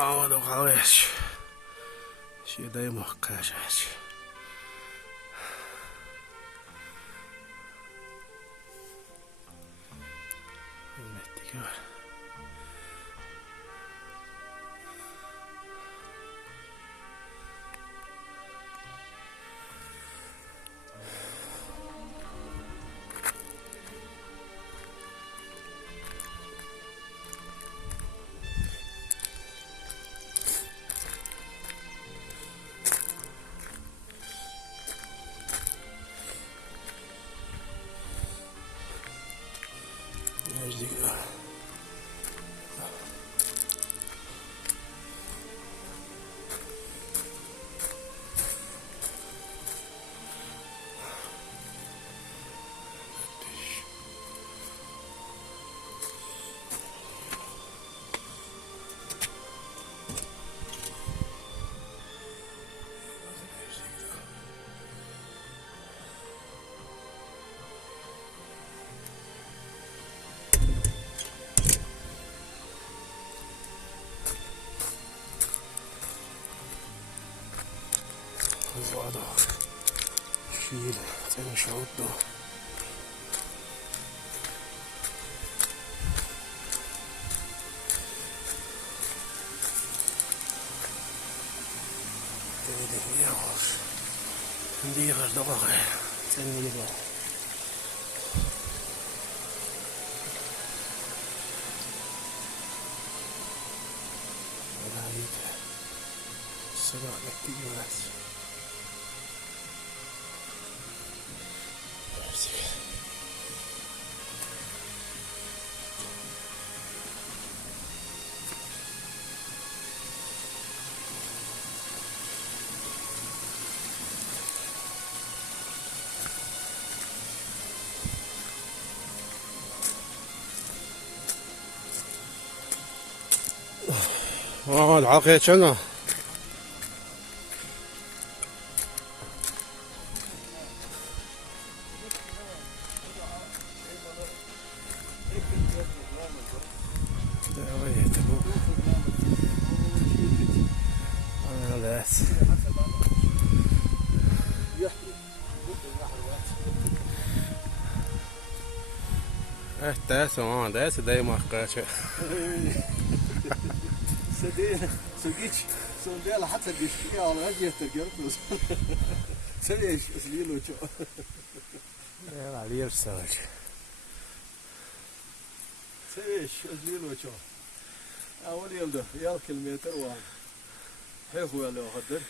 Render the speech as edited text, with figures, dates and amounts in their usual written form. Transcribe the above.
آمد و خواهش شیده محقش هست دیگر الوضع شيل تنشط له تبدأ يغوص ندير دغه تنيبه ولا يده السماء لك العاقية شنو ده ده محققة سدين سوقيش سونديلا حتى بيشكي على هجية تجربة سويش اسليلو شو يا علي السواج سويش اسليلو شو أول يوم ده يا كيلومتر واحد حيخو يا لو خدر